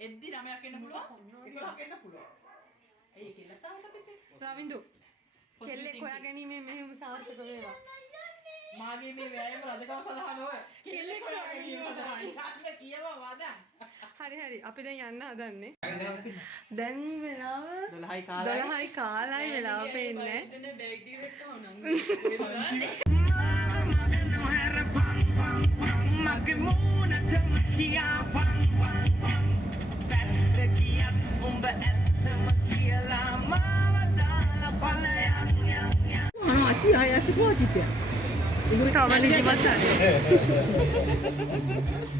එද්දි 9ක් එන්න පුළුවන් 11ක් එන්න පුළුවන්. ඒ කෙල්ල තාම තපෙත්තේ. රවින්දු කෙල්ලෙක් හොයා ගැනීමේ මෙහෙම සාර්ථක වේවා. මාගේ මේ වෑයම රජකම සඳහා නොවේ. කෙල්ලෙක් හොයා ගැනීම සඳහායි. අන්න කියවා වදන්. හරි අපි දැන් යන්න හදන්නේ. දැන් වෙලාව 12යි කාලයි. 12යි කාලයි වෙලාව පේන්නේ. ඉතින් බෑග් ඩිරෙක්ට් වුණා. මගේ මූණටම කියා පන් පැත්ත කියක් උඹ ඇත්තම කියලා මාව දාලා ඵලයන් අචි ආයත් පොචිතය තව නිදිමත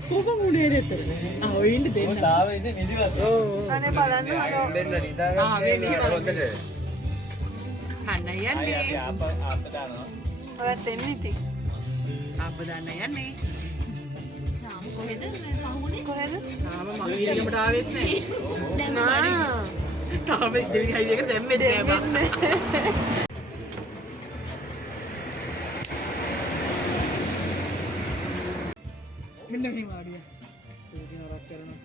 කොහොම උනේ නැතර ඔය ඉන්න දෙන්න තාම ඉන්නේ නිදිමත අනේ බලන්න දෙන්න නිදාගන්න මේ නිකන් හොඳට කන්න යන්නේ ආප දානවා ඔයත් එන්න ඉතින් ආප දාන්න යන්නේ කොහෙද තාම මගේ ඉරියමට ආවෙත් නැහැ තාම දෙවි හයිව් එක දැම්මෙත් නෑ බං මෙන්න මෙහෙම ආඩිය තෝකින රක් කරනවා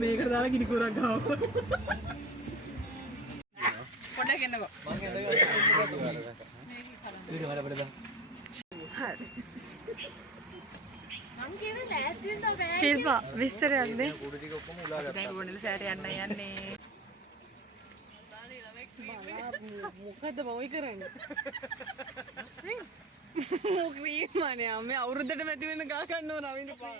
මේකට දාලා ගිනි කුරක් ගාව පොඩ්ඩක් එන්නකෝ මං එන්නකෝ මේක වල බඩ ශිල්පා විස්තරයක් දෙන්න. කුඩු ටික ඔක්කොම උලා ගත්තා දැන් ගොඩනැලි සෑයට යන්න යන්නේ මොකද මොයි කරන්නේ? මොකීමනේ මේ අවුරුද්දට මැති වෙන ගා ගන්නව රවින්ද පා.